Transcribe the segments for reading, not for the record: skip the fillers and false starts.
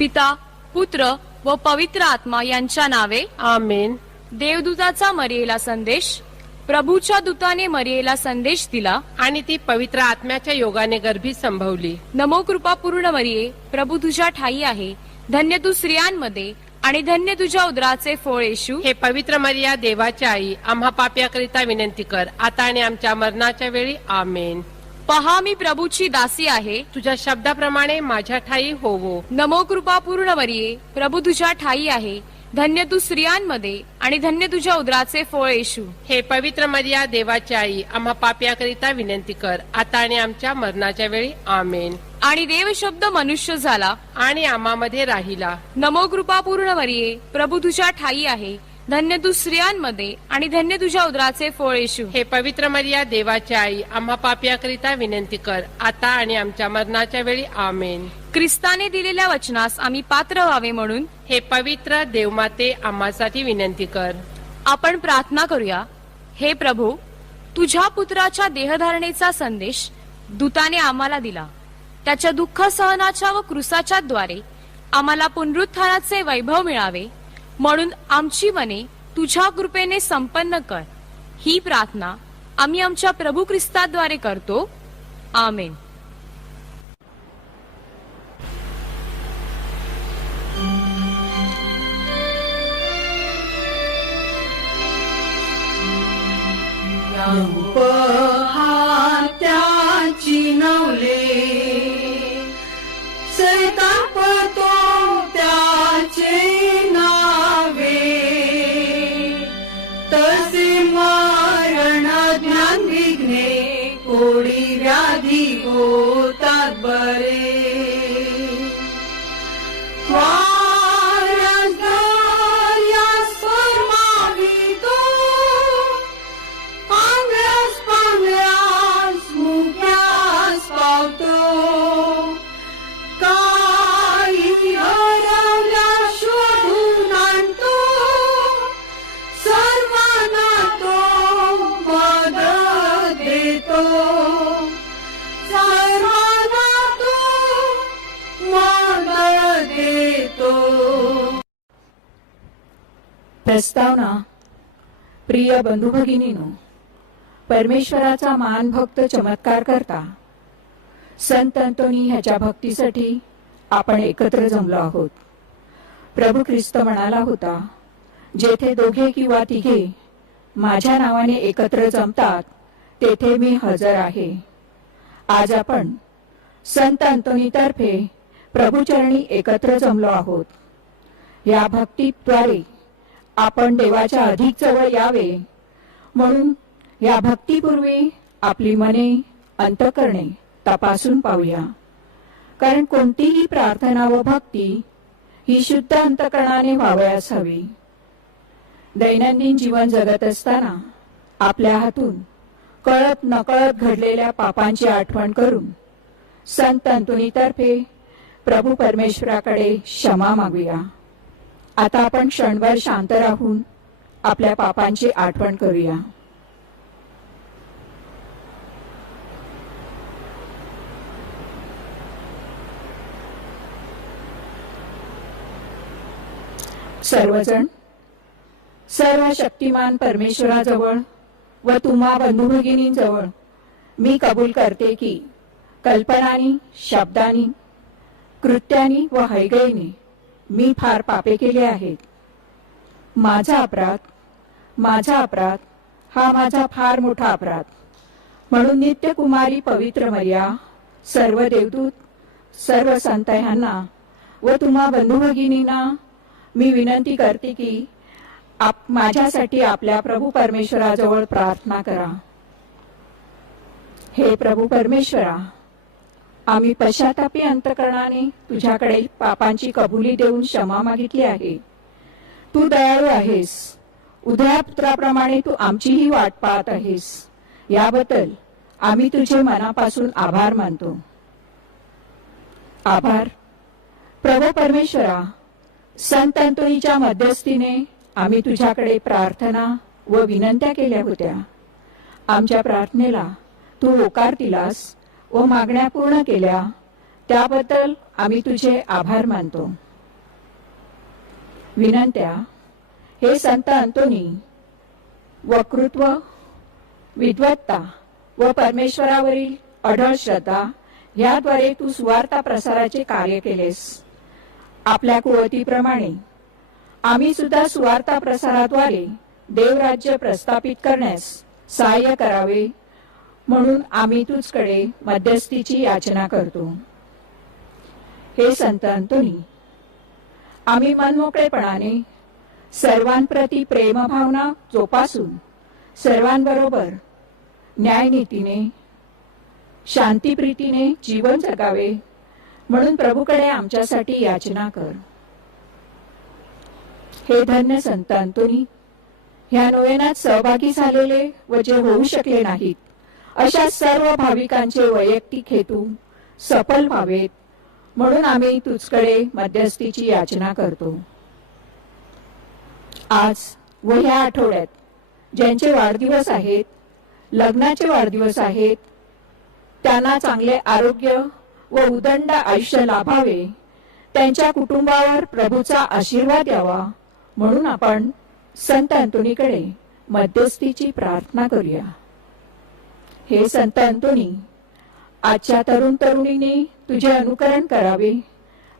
पिता, पुत्र व पवित्र आत्मा यांच्या नावे आमेन. देवदूताचा मरियेला संदेश. प्रभूच्या दूताने मरियेला संदेश दिला आणि ती पवित्र आत्म्याच्या योगाने गर्भी संभवली. नमो कृपा पूर्ण मरिये, प्रभू तुझ्या ठाई आहे. धन्य तू स्त्रियांमध्ये आणि धन्य तुझ्या उदराचे फळ येशू. हे पवित्र मरिया, देवाची आई, आम्हा पाप्याकरिता विनंती कर, आता आणि आमच्या मरणाच्या वेळी. आमेन. पहा, मी प्रभूची दासी आहे. तुझ्या शब्दाप्रमाणे माझ्या ठाई होवो. नमो कृपा पूर्ण मरिये, प्रभू तुझ्या ठाई आहे. धन्य तू स्त्रियांमध्ये आणि धन्य तुझ्या उदराचे फळ येशू. हे पवित्र मरिया, देवाची आई, आम्हा पाप्याकरिता विनंती कर, आता आणि आमच्या मरणाच्या वेळी. आमेन. आणि देव शब्द मनुष्य झाला आणि आम्हामध्ये राहिला. नमो कृपा पूर्ण मरिये, प्रभू तुझ्या ठाई आहे. धन्य तू स्त्रियांमध्ये आणि धन्य तुझ्या उदराचे फळ येशू. हे पवित्र मरिया, देवाची आई, आम्हा पाप्याकरिता विनंती कर, आता आणि आमच्या मरणाच्या वेळी. आमेन. ख्रिस्ताने दिलेल्या वचनास आम्ही पात्र व्हावे म्हणून हे पवित्र देवमाते, आम्हासाठी विनंती कर. आपण प्रार्थना करूया. हे प्रभू, तुझ्या पुत्राच्या देहधारणेचा संदेश दूताने आम्हाला दिला. त्याच्या दुःख सहनाच्या व क्रूसाच्या द्वारे आम्हाला पुनरुत्थानाचे वैभव मिळावे म्हणून आमची मने तुझ्या कृपेने संपन्न कर. ही प्रार्थना आम्ही आमच्या प्रभू ख्रिस्ताद्वारे करतो. आमेन. त्याची नवले सैतान पळतो त्याचे नावे, तसे मरण ज्ञान विघ्ने कोडी व्याधी होतात बरे. प्रस्तावना. प्रिय बंधू भगिनीनो, परमेश्वराचा मान भक्त चमत्कार करता संत अंतोनी ह्याच्या भक्तीसाठी आपण एकत्र जमलो आहोत. प्रभू ख्रिस्त म्हणाला होता, जेथे दोघे किंवा तिघे माझ्या नावाने एकत्र जमतात तेथे मी हजर आहे. आज आपण संत अंतोनीतर्फे प्रभूचरणी एकत्र जमलो आहोत. या भक्तीद्वारे आपण देवाच्या अधिक जवळ यावे म्हणून या भक्तीपूर्वी आपली मने, अंतःकरणे तपासून पाहूया. कारण कोणतीही प्रार्थना व भक्ती ही शुद्ध अंतःकरणाने व्हावयास हवी. दैनंदिन जीवन जगत असताना आपल्या हातून कळत नकळत घडलेल्या पापांची आठवण करून संत अंतोनीतर्फे प्रभू परमेश्वराकडे क्षमा मागूया. आता आपण क्षणभर शांत राहून आपल्या पापांची आठवण करूया. सर्वजण सर्व शक्तिमान परमेश्वराजवळ व तुम्हा बंधू भगिनींजवळ मी कबूल करते की कल्पनानी, शब्दानी, कृत्यानी व हयगयीने मी फार पापे केले आहेत. माझा अपराध हा माझा फार मोठा अपराध. म्हणून नित्य कुमारी पवित्र मरिया, सर्व देवदूत, सर्व संत ह्यांना व तुम्हा बंधू भगिनींना मी विनंती करते की माझ्यासाठी आपल्या प्रभू परमेश्वराजवळ प्रार्थना करा. हे प्रभू परमेश्वरा, आम्ही पश्चातापी अंतःकरणाने तुझ्याकडे पापांची कबुली देऊन क्षमा मागितली आहे. तू दयाळू आहेस. उदयापुत्राप्रमाणे तू आमचीही वाट पाहत आहेस. याबद्दल आम्ही तुझे मनापासून आभार मानतो. आभार. प्रभू परमेश्वरा, संत अंतोनीच्या मध्यस्थीने आम्ही तुझ्याकडे प्रार्थना व विनंत्या केल्या होत्या. आमच्या प्रार्थनेला तू होकार दिलास व मागण्या पूर्ण केल्या. त्याबद्दल आम्ही तुझे आभार मानतो. विनंत्या हे संत अंतोनी वक्तृत्व, विद्वत्ता व परमेश्वरावरील अढळ श्रद्धा याद्वारे तू सुवार्ता प्रसाराचे कार्य केलेस. आपल्या कुवतीप्रमाणे आम्ही सुद्धा सुवार्ता प्रसाराद्वारे देवराज्य प्रस्थापित करण्यास सहाय्य करावे म्हणून आम्ही तुझकडे मध्यस्थीची याचना करतो. हे संत अंतोनी, आम्ही मनमोकळेपणाने सर्वांप्रती प्रेमभावना जोपासून सर्वांबरोबर न्यायनीतीने शांतीप्रीतीने जीवन जगावे म्हणून प्रभूकडे आमच्यासाठी याचना कर. हे धन्य संत अंतोनी, ह्या नोवेनात सहभागी झालेले व जे होऊ शकले नाहीत अशा सर्व भाविकांचे वैयक्तिक हेतू सफल व्हावेत म्हणून आम्ही तुझकडे मध्यस्थीची याचना करतो. आज व ह्या आठवड्यात ज्यांचे वाढदिवस आहेत, लग्नाचे वाढदिवस आहेत, त्यांना चांगले आरोग्य व उदंड आयुष्य लाभावे, त्यांच्या कुटुंबावर प्रभूचा आशीर्वाद यावा म्हणून आपण संत अंतोनीकडे मध्यस्थीची प्रार्थना करूया. हे संत अंतोनी, आजच्या तरुण तरुणींनी तुझे अनुकरण करावे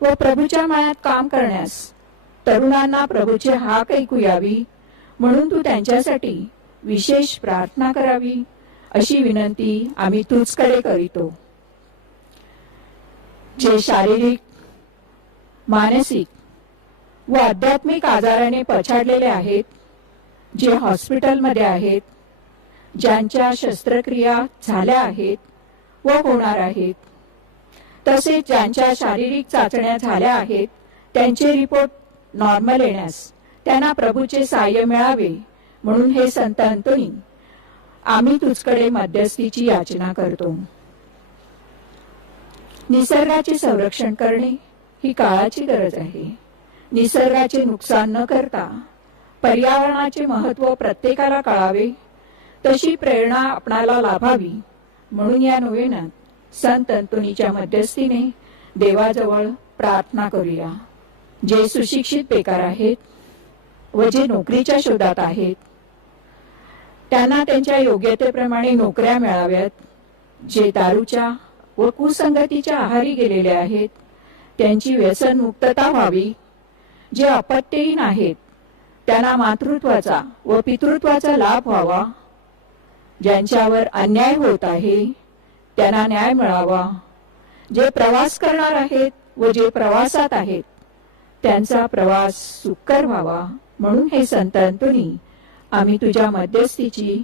व प्रभूच्या मायात काम करण्यास तरुणांना प्रभूचे हाक ऐकू यावी म्हणून तू त्यांच्यासाठी विशेष प्रार्थना करावी अशी विनंती आम्ही तुझकडे करीतो. जे शारीरिक, मानसिक व आध्यात्मिक आजाराने पछाडलेले आहेत, जे हॉस्पिटलमध्ये आहेत, ज्यांच्या शस्त्रक्रिया झाल्या आहेत व होणार आहेत, तसेच ज्यांच्या शारीरिक चाचण्या झाल्या आहेत त्यांचे रिपोर्ट नॉर्मल येण्यास त्यांना प्रभूचे सहाय्य मिळावे म्हणून हे संत अंतोनी, आम्ही तुझकडे मध्यस्थीची याचना करतो. निसर्गाचे संरक्षण करणे ही काळाची गरज आहे. निसर्गाचे नुकसान न करता पर्यावरणाचे महत्त्व प्रत्येकाला कळावे तशी प्रेरणा आपणाला लाभावी म्हणून या नोवेनात संत अंतोनीच्या मध्यस्थीने देवाजवळ प्रार्थना करूया. जे सुशिक्षित बेकार आहेत व जे नोकरीच्या शोधात आहेत त्यांना त्यांच्या योग्यतेप्रमाणे नोकऱ्या मिळाव्यात. जे दारूच्या व कुसंगतीच्या आहारी गेलेले आहेत त्यांची व्यसन मुक्तता व्हावी. जे अपत्यहीन आहेत त्यांना मातृत्वाचा व पितृत्वाचा लाभ व्हावा. ज्यांच्यावर अन्याय होत आहे त्यांना न्याय मिळावा. जे प्रवास करणार आहेत व जे प्रवासात आहेत त्यांचा प्रवास सुकर व्हावा म्हणून हे संत अंतोनी, आम्ही तुझ्या मध्यस्थीची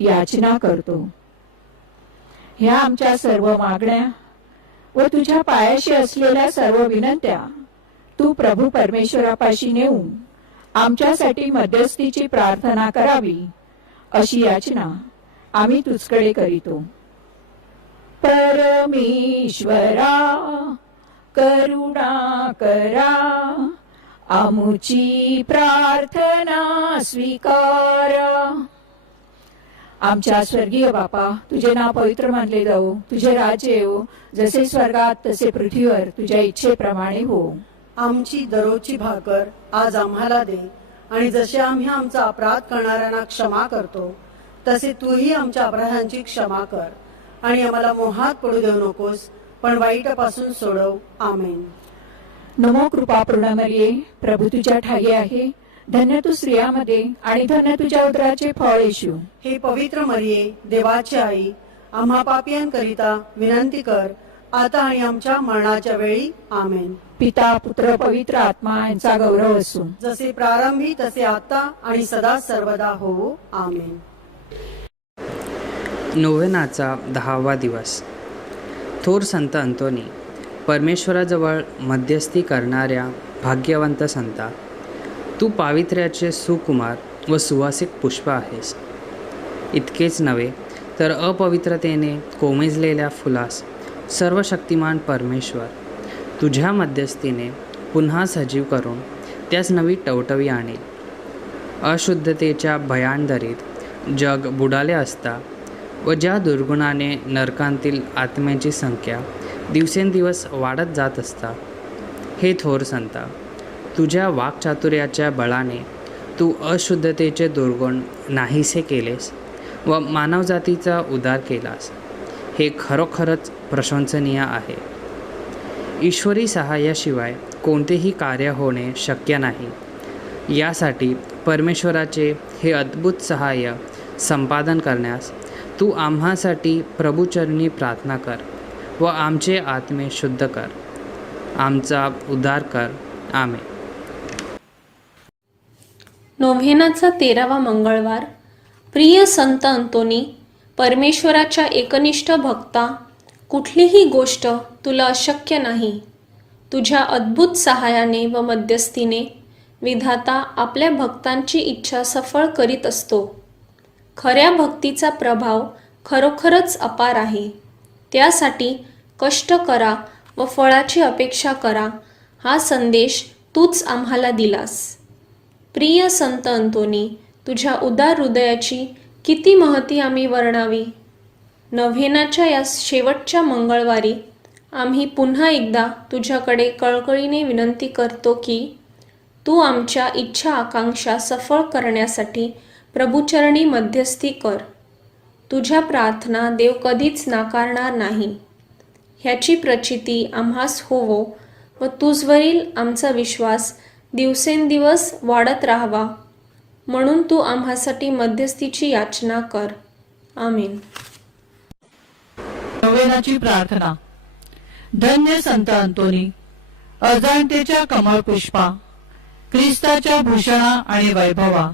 याचना करतो. ह्या आमच्या सर्व मागण्या व तुझ्या पायाशी असलेल्या सर्व विनंत्या तू प्रभू परमेश्वरापाशी नेऊन आमच्यासाठी मध्यस्थीची प्रार्थना करावी अशी याचना आम्ही तुझकडे करीतो. परमेश्वरा करुणा करा, आमुची प्रार्थना स्वीकारा. आमच्या स्वर्गीय बापा, तुझे नाव पवित्र मानले जाओ, तुझे राज्य येवो, जसे स्वर्गात तसे पृथ्वीवर तुझ्या इच्छेप्रमाणे हो. आमची दररोजची भाकर आज आम्हाला दे आणि जसे आम्ही आमचा अपराध करणाऱ्यांना क्षमा करतो तसे तूही आमच्या अपराधांची क्षमा कर आणि आम्हाला मोहात पडू देऊ नकोस पण वाईटापासून सोडव. आमेन. नमो कृपापूर्ण मरिये, प्रभू तुझ्या ठाई आहे, धन्य तू स्त्रियामध्ये आणि धन्य तुझ्या उदराचे फळ येशू. हे पवित्र मरिये, देवाची आई, आम्हा पापियांकरिता विनंती कर आता आणि आमच्या मरणाच्या वेळी. आमेन. पिता, पुत्र, पवित्र आत्मा यांचा गौरव असो. जसे प्रारंभी तसे आता आणि सदा सर्वदा हो. आमेन. नोवेनाचा 10वा दिवस. थोर संत अंतोनी, परमेश्वराजवळ मध्यस्थी करणाऱ्या भाग्यवंत संता, तू पावित्र्याचे सुकुमार व सुवासिक पुष्प आहेस. इतकेच नव्हे तर अपवित्रतेने कोमेजलेल्या फुलास सर्वशक्तिमान परमेश्वर तुझ्या मध्यस्थीने पुन्हा सजीव करून त्यास नवी टवटवी आणेल. अशुद्धतेच्या भयांदरीत जग बुडाले असता व ज्या दुर्गुणाने नरकांतील आत्म्यांची संख्या दिवसेंदिवस वाढत जात असता, हे थोर संता, तुझ्या वाक्चातुर्याच्या बळाने तू अशुद्धतेचे दुर्गुण नाहीसे केलेस व मानवजातीचा उद्धार केलास. हे खरोखरच प्रशंसनीय आहे. ईश्वरी सहाय्याशिवाय कोणतेही कार्य होणे शक्य नाही. यासाठी परमेश्वराचे हे अद्भुत सहाय्य संपादन करण्यास तू आम्हासाठी प्रभुचरणी प्रार्थना कर व आमचे आत्मे शुद्ध कर. आमचा उद्धार कर. आमेन. नोव्हेनाचा 13वा मंगळवार. प्रिय संत अंतोनी, परमेश्वराच्या एकनिष्ठ भक्ता, कुठलीही गोष्ट तुला अशक्य नाही. तुझ्या अद्भुत सहायाने व मध्यस्थीने विधाता आपल्या भक्तांची इच्छा सफळ करीत असतो. खऱ्या भक्तीचा प्रभाव खरोखरच अपार आहे. त्यासाठी कष्ट करा व फळाची अपेक्षा करा, हा संदेश तूच आम्हाला दिलास. प्रिय संत अंतोनी, तुझ्या उदार हृदयाची किती महती आम्ही वर्णावी. नव्हेनाच्या या शेवटच्या मंगळवारी आम्ही पुन्हा एकदा तुझ्याकडे कळकळीने विनंती करतो की तू आमच्या इच्छा आकांक्षा सफळ करण्यासाठी प्रभुचरणी मध्यस्थी कर. तुझ्या प्रार्थना देव कधीच नाकारणार नाही, ह्याची प्रचिती आम्हास होवो व तुझवरील आमचा विश्वास दिवसेंदिवस वाढत राहावा, म्हणून तू आम्हासाठी मध्यस्थीची याचना कर. आमीन. नोवेनाची प्रार्थना. धन्य संत अंतोनी, अजाणतेच्या कमळ पुष्पा, ख्रिस्ताच्या भूषणा आणि वैभवा.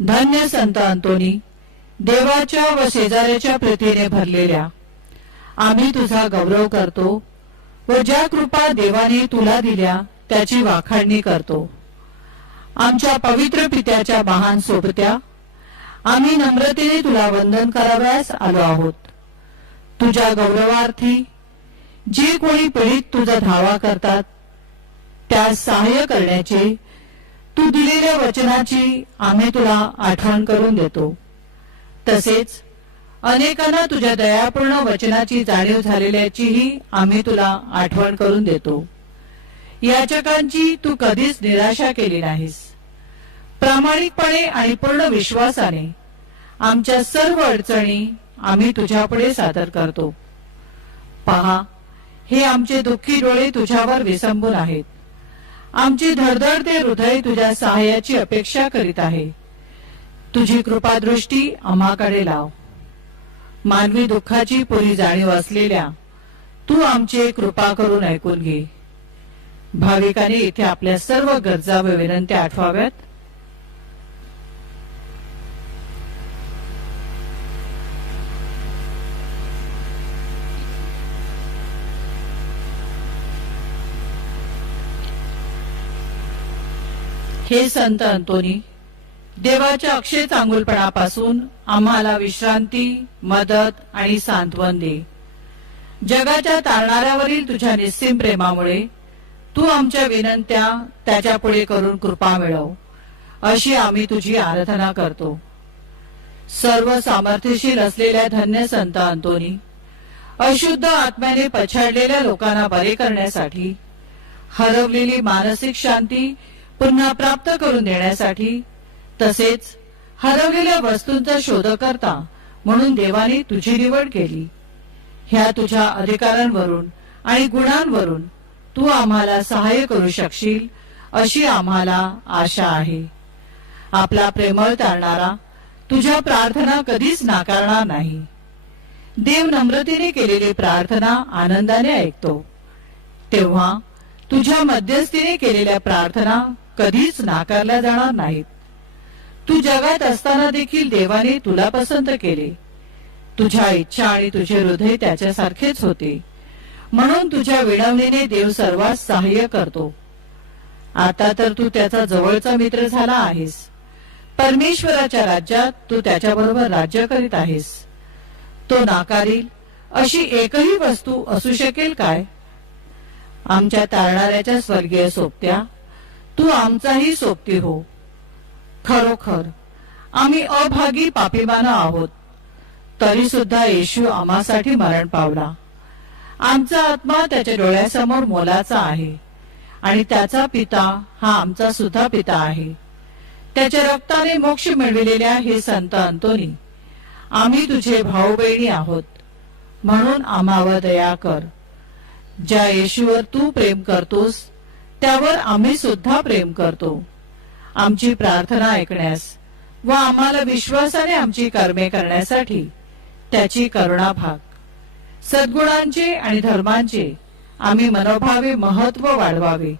धन्य संत अंतोनी, देवाच्या व शेजाऱ्याच्या प्रीतीने भरलेल्या. आम्ही तुझा गौरव करतो व ज्या कृपा देवाने तुला दिल्या त्याची वाखाणणी करतो. आमच्या पवित्र पित्याच्या महान सोबत्या, आम्ही नम्रतेने तुला वंदन करावयास आलो आहोत. तुझ्या गौरवार्थी जे कोणी पीडित तुझा धावा करतात त्यास सहाय्य करण्याचे तू दिलेल्या वचनाची आम्ही तुला आठवण करून देतो. तसेच अनेकांना तुझ्या दयापूर्ण वचनाची जाणीव झालेल्याचीही आम्ही तुला आठवण करून देतो. याचकांची तू कधीच निराशा केली नाहीस. प्रामाणिकपणे आणि पूर्ण विश्वासाने आमच्या सर्व अडचणी आम्ही तुझ्यापुढे सादर करतो. पहा, हे आमचे दुःखी डोळे तुझ्यावर विसंबून आहेत. आमची धडधडते हृदय तुझ्या सहाय्याची अपेक्षा करीत आहे. तुझी कृपादृष्टी आम्हाकडे लाव. मानवी दुःखाची पुरी जाणीव असलेल्या तू आमचे कृपा करून ऐकून घे. भाविकांनी इथे आपल्या सर्व गरजा व विनंत्या आठवाव्यात. हे संत अंतोनी, देवाच्या अक्षय चांगुलपणापासून आम्हाला विश्रांती, मदत आणि सांत्वन दे. जगाच्या तारणाऱ्यावरील तुझ्या निस्सीम प्रेमामुळे तू आमच्या विनंत्या त्याच्या पुढे करून कृपा मिळव, अशी आम्ही तुझी आराधना करतो. सर्व सामर्थ्यशील असलेल्या धन्य संत अंतोनी, अशुद्ध आत्म्याने पछाडलेल्या लोकांना बरे करण्यासाठी, हरवलेली मानसिक शांती पुन्हा प्राप्त करून देण्यासाठी, तसेच हरवलेल्या वस्तूंचा शोधकर्ता म्हणून देवाने तुझी निवड केली. ह्या तुझ्या अधिकारांवरून आणि गुणांवरून तू आम्हाला सहाय्य करू शकशील अशी आम्हाला आशा आहे. आपला प्रेमळ तारणारा तुझ्या प्रार्थना कधीच नाकारणार नाही. देव नम्रतेने केलेली प्रार्थना आनंदाने ऐकतो. तेव्हा तुझ्या मध्यस्थीने केलेल्या प्रार्थना कधीच नाकारल्या जाणार नाहीत. तू जगात असताना देखील देवाने तुला पसंत केले. तुझ्या इच्छा आणि तुझे हृदय त्याच्यासारखेच होते, म्हणून तुझ्या विनवणीने देव सर्वांस सहाय्य करतो. आता तर तू त्याचा जवळचा मित्र झाला आहेस. परमेश्वराच्या राज्यात तू त्याच्याबरोबर राज्य करीत आहेस. तो नाकारील अशी एकही वस्तू असू शकेल काय? आमच्या तारणाऱ्याच्या स्वर्गीय सोबत्या, तू आमचाही सोबती हो. खरोखर आम्ही अभागी पापीमान आहोत, तरी सुद्धा येशू आम्हासाठी मरण पावला. आमचा आत्मा त्याच्या डोळ्यासमोर मोलाचा आहे आणि त्याचा पिता हा आमचा सुद्धा पिता आहे. त्याच्या रक्ताने मोक्ष मिळविलेल्या हे संत अंतोनी, आम्ही तुझे भाऊ बहिणी आहोत, म्हणून आम्हावर दया कर. ज्या येशूवर तू प्रेम करतोस त्यावर आम्ही सुद्धा प्रेम करतो. आमची प्रार्थना ऐकण्यास व आम्हाला विश्वासाने आमची कर्मे करण्यासाठी त्याची करुणा भाग. सद्गुणांचे आणि धर्मांचे आम्ही मनोभावे महत्व वाढवावे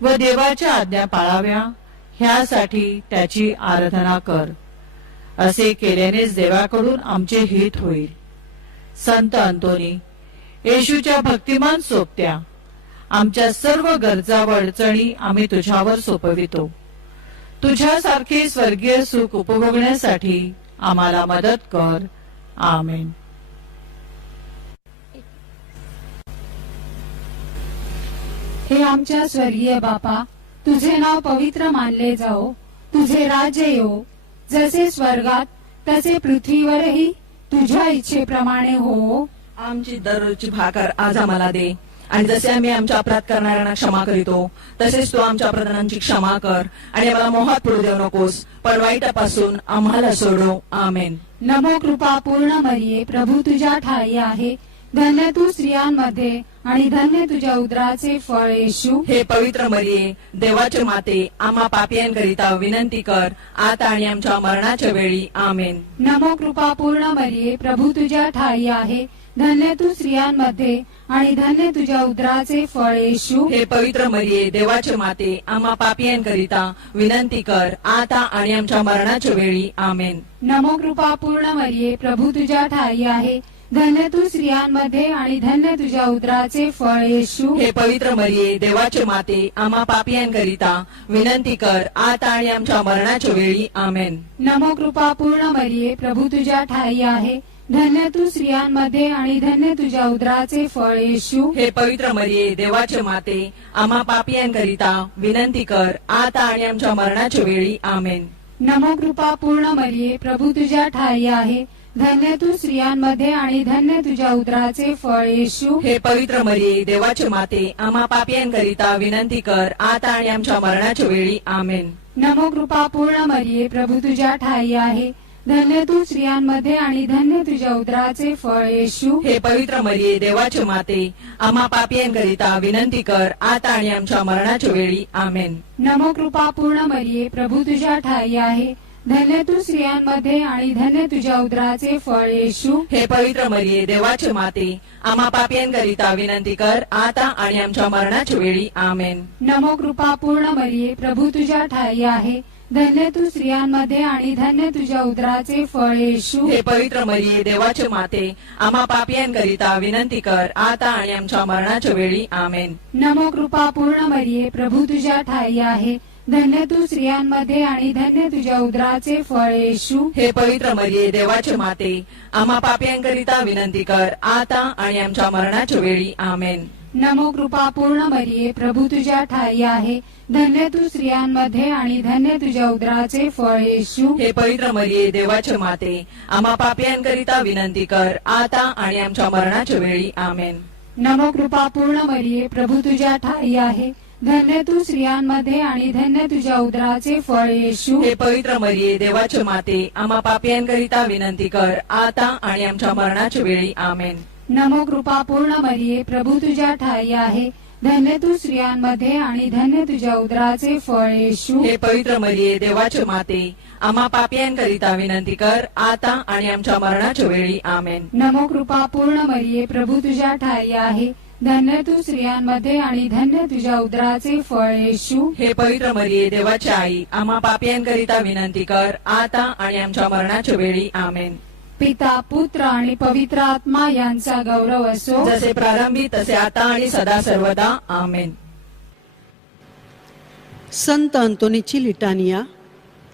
व देवाच्या आज्ञा पाळाव्या, ह्यासाठी त्याची आराधना कर. असे केल्यानेच देवाकडून आमचे हित होईल. संत अंतोनी, येशूच्या भक्तिमान सोबत्या, आमच्या सर्व गरजा व अडचणी आम्ही तुझ्यावर सोपवितो. तुझ्यासारखे स्वर्गीय सुख उपभोगण्यासाठी आम्हाला मदत कर. आमेन. हे आमच्या स्वर्गीय बापा, तुझे नाव पवित्र मानले जाओ, तुझे राज्य येवो, जसे स्वर्गात तसे पृथ्वीवरही तुझ्या इच्छेप्रमाणे हो. आमची दररोजची भाकर आज आम्हाला दे, आणि जसे आम्ही आमच्या अपराध करणाऱ्यांना क्षमा करीतो तसेच तू आमच्या अपराधांची क्षमा कर, आणि आम्हाला मोहात पडू देऊ नकोस, पण वाईटापासून आम्हाला सोडव. आमेन. नमो कृपा पूर्ण मरिये, प्रभू तुझ्या ठाई आहे, धन्य तू स्त्रियांमध्ये आणि धन्य तुझ्या उदराचे फळ येशू. हे पवित्र मरिये, देवाचे माते, आम्हा पापियांकरिता विनंती कर, आता आणि आमच्या मरणाच्या वेळी. आमेन. नमो कृपा पूर्ण मरिये, प्रभू तुझ्या ठाई आहे, धन्य तू स्त्रियांमध्ये आणि धन्य तुझ्या उदराचे फळ येशू. हे पवित्र मरिये, देवाचे माते, आम्हा पापियांकरिता विनंती कर, आता आणि आमच्या मरणाच्या वेळी. आमेन. नमो कृपा पूर्ण मरिये, प्रभू तुझ्या ठाई आहे, धन्य तू स्त्रियांमध्ये आणि धन्य तुझ्या उदराचे फळ येशू. हे पवित्र मरिये, देवाचे माते, आम्हा पापियांकरिता विनंती कर, आता आणि आमच्या मरणाच्या वेळी. आमेन. नमो कृपा पूर्ण मरिये, प्रभू तुझ्या ठाई आहे, धन्य तू स्त्रियांमध्ये आणि धन्य तुझ्या उदराचे फळ येशू. हे पवित्र मरिये, देवाचे माते, आम्हा पापियांकरिता विनंती कर, आता आणि आमच्या मरणाच्या वेळी. आमेन. नमो कृपा पूर्ण मरिये, प्रभू तुझ्या ठाई आहे, धन्य तू स्त्रियांमध्ये आणि धन्य तुझ्या उदराचे फळ येशू. हे पवित्र मरिये, देवाचे माते, आम्हा पापियांकरिता विनंती कर, आता आणि आमच्या मरणाच्या वेळी. आमेन. नमो कृपा पूर्ण मरिये, प्रभू तुझ्या ठाई आहे, धन्य तू स्त्रियांमध्ये आणि धन्य तुझ्या उदराचे फळ येशू. हे पवित्र मरिये, देवाचे माते, आम्हा पापियांकरिता विनंती कर, आता आणि आमच्या मरणाच्या वेळी. आमेन. नमो कृपा पूर्ण मरिये, प्रभू तुझ्या ठाई आहे, धन्य तू स्त्रियांमध्ये आणि धन्य तुझ्या उदराचे फळ येशू. हे पवित्र मरिये, देवाचे माते, आम्हा पापियांकरिता विनंती कर, आता आणि आमच्या मरणाच्या वेळी. आमेन. नमो कृपा पूर्ण मरिये, प्रभू तुझ्या ठाई आहे, धन्य तू स्त्रियांमध्ये आणि धन्य तुझ्या उदराचे फळ येशू. हे पवित्र मरिये, देवाचे माते, आम्हा पापियांकरिता विनंती कर, आता आणि आमच्या मरणाच्या वेळी. आमेन. नमो कृपा पूर्ण मरिये, प्रभू तुझ्या ठाई आहे, धन्य तू स्त्रियांमध्ये आणि धन्य तुझ्या उदराचे फळ येशू. हे पवित्र मरिये, देवाचे माते, आम्हा पापियांकरिता विनंती कर, आता आणि आमच्या मरणाच्या वेळी. आमेन. नमो कृपा पूर्ण मरिये, प्रभू तुझ्या ठाई आहे, धन्य तू स्त्रियांमध्ये आणि धन्य तुझ्या उदराचे फळ येशू. हे पवित्र मरिये, देवाचे माते, आम्हा पापियांकरिता विनंती कर, आता आणि आमच्या मरणाच्या वेळी. आमेन. नमो कृपा पूर्ण मरिये, प्रभू तुझ्या ठाई आहे, धन्य तू स्त्रियांमध्ये आणि धन्य तुझ्या उदराचे फळ येशू. हे पवित्र मरिये, देवाचे माते, आम्हा पापियांकरिता विनंती कर, आता आणि आमच्या मरणाच्या वेळी. आमेन. नमो कृपा पूर्ण मरिये, प्रभू तुझ्या ठाई आहे, धन्य तू स्त्रियांमध्ये आणि धन्य तुझ्या उदराचे फळ येशू. हे पवित्र मरिये, देवाचे माते, आम्हा पापियांकरिता विनंती कर, आता आणि आमच्या मरणाच्या वेळी. आमेन. नमो कृपा पूर्ण मरिये, प्रभू तुझ्या ठाई आहे, धन्य तू स्त्रियांमध्ये आणि धन्य तुझ्या उदराचे फळ येशू. हे पवित्र मरिये, देवाची आई, आम्हा पापियांकरिता विनंती कर, आता आणि आमच्या मरणाच्या वेळी. आमेन. पिता, पुत्र आणि पवित्र आत्मा यांचा गौरव असो, जसे प्रारंभी तसे आता आणि सदा सर्वदा. आमेन. संत अंतोनीची लिटानिया.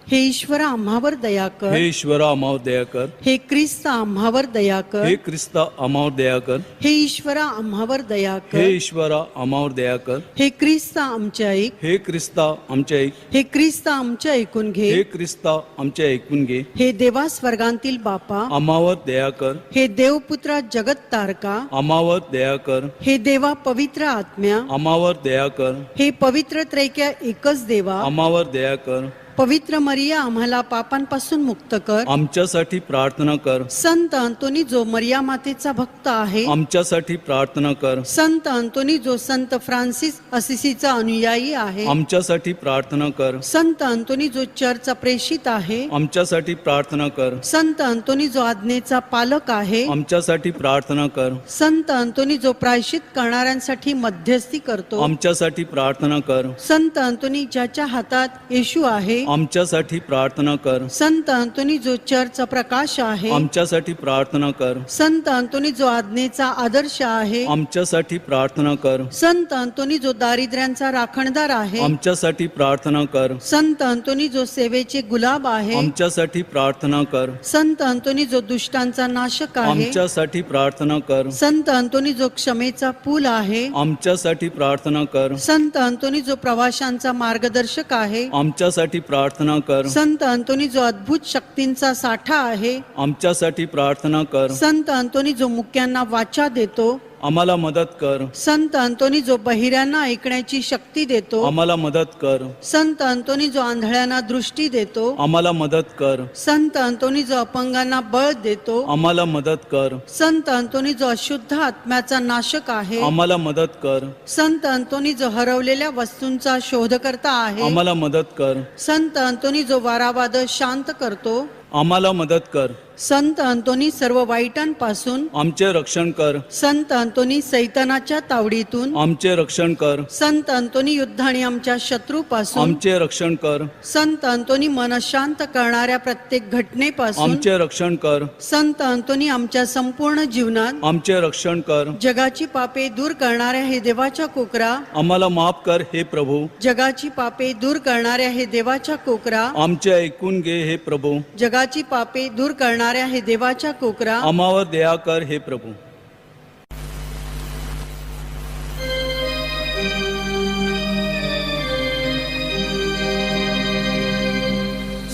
हे ईश्वर आम्हावर दया कर. हे ईश्वर आम्हावर दया कर. हे ख्रिस्त आम्हावर दया कर. हे ख्रिस्त आम्हावर दया कर. हे ईश्वर आम्हावर दया हे कर. ईश्वर आम्हावर दया कर. हे ख्रिस्त आमचे ऐक. हे ख्रिस्त आमचे ऐक. हे ख्रिस्त आमचे ऐकून घे. हे ख्रिस्त आमचे ऐकून घे. हे देवा स्वर्गांतील बापा, आम्हावर दया कर. हे देवपुत्रा जगत तारका, आम्हावर दया कर. हे देवा पवित्र आत्म्या, आम्हावर दया कर. हे पवित्र त्रैक्या एकच देवा, आम्हावर दया कर. पवित्र मरिया आम्हाला पापांपासून मुक्त कर. आमच्यासाठी प्रार्थना कर. संत अंतोनी जो मरिया मातेचा भक्त आहे, आमच्यासाठी प्रार्थना कर. संत अंतोनी जो संत फ्रान्सिस असिसीचा अनुयायी आहे, आमच्यासाठी प्रार्थना कर. संत अंतोनी जो चर्चचा प्रेषित आहे, आमच्यासाठी प्रार्थना कर. संत अंतोनी जो आज्ञेचा पालक आहे, आमच्यासाठी प्रार्थना कर. संत अंतोनी जो प्रायश्चित करणाऱ्यांसाठी मध्यस्थी करतो, आमच्यासाठी प्रार्थना कर. संत अंतोनी ज्याच्या हातात येशू आहे, आमच्यासाठी प्रार्थना कर. संत अंतोनी जो चर्चचा प्रकाश आहे, आमच्यासाठी प्रार्थना कर. संत अंतोनी जो आज्ञेचा आदर्श आहे, आमच्यासाठी प्रार्थना कर. संत अंतोनी जो दारिद्र्यांचा राखणदार आहे, आमच्यासाठी प्रार्थना कर. संत अंतोनी जो सेवेचे गुलाब आहे, आमच्यासाठी प्रार्थना कर. संत अंतोनी जो दुष्टांचा नाशक आहे, आमच्यासाठी प्रार्थना कर. संत अंतोनी जो क्षमेचा पूल आहे, आमच्यासाठी प्रार्थना कर. संत अंतोनी जो प्रवाशांचा मार्गदर्शक आहे, आमच्यासाठी प्रार्थना कर. संत अंतोनी जो अद्भुत शक्तींचा साठा आहे, आमच्यासाठी प्रार्थना कर. संत अंतोनी जो मुक्यांना वाचा देतो, आम्हाला मदत कर. संत अंतोनी जो बहिऱ्यांना ऐकण्याची शक्ती देतो, आम्हाला मदत कर. संत अंतोनी जो आंधळ्यांना दृष्टी देतो, आम्हाला मदत कर. संत अंतोनी जो अपंगांना बळ देतो, आम्हाला मदत कर. संत अंतोनी जो अशुद्ध आत्म्याचा नाशक आहे, आम्हाला मदत कर. संत अंतोनी जो हरवलेल्या वस्तूंचा शोधकर्ता आहे, आम्हाला मदत कर. संत अंतोनी जो वारावाद शांत करतो, आम्हाला मदत कर. संत अंतोनी सर्व वाईटांपासून आमचे रक्षण कर. संत अंतोनी सैतानाच्या तावडीतून आमचे रक्षण कर. संत अंतोनी युद्ध आणि आमच्या शत्रूपासून आमचे रक्षण कर. संत अंतोनी मन शांत करणाऱ्या प्रत्येक घटनेपासून आमचे रक्षण कर. संत अंतोनी आमच्या संपूर्ण जीवनात आमचे रक्षण कर. जगाची पापे दूर करणाऱ्या हे देवाच्या कोकरा, आम्हाला माफ कर हे प्रभू. जगाची पापे दूर करणाऱ्या हे देवाच्या कोकरा, आमचे ऐकून घे हे प्रभू. जगाची पापे दूर करणाऱ्या हे देवाच्या कोकरा, आम्हावर दया कर हे प्रभू.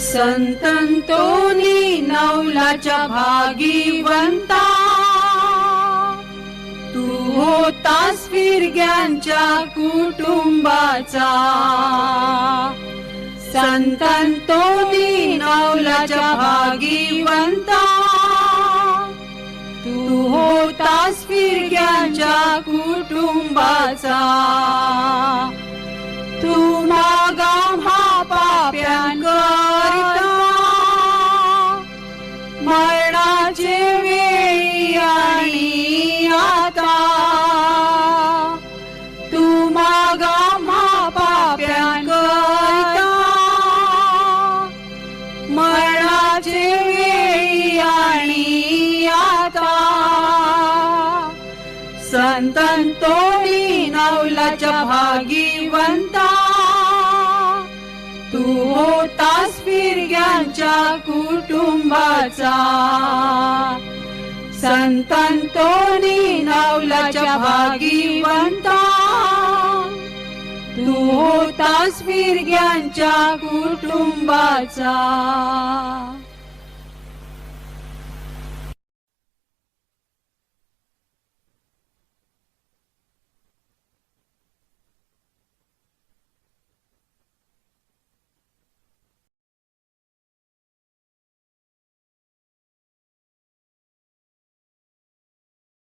संत अंतोनी नवलाच्या भागीवंता, तू होतास फिरग्यांच्या कुटुंबाचा. संत अंतोनी नवलाच्या भागीवंता, तू होतास फिरग्यांच्या कुटुंबाचा. तू मागा हा पाप्यांकरिता, मरणाचे वेळी आणि आता. तू मागा हा पाप्यांकरिता, मरणाचे वेळी आणि आता. संत अंतोनी नवलाच्या भागीवंता, तू होतास फिरग्यांच्या कुटुंबाचा. संत अंतोनी नवलाच्या भागीवंता, तू होतास फिरग्यांच्या कुटुंबाचा.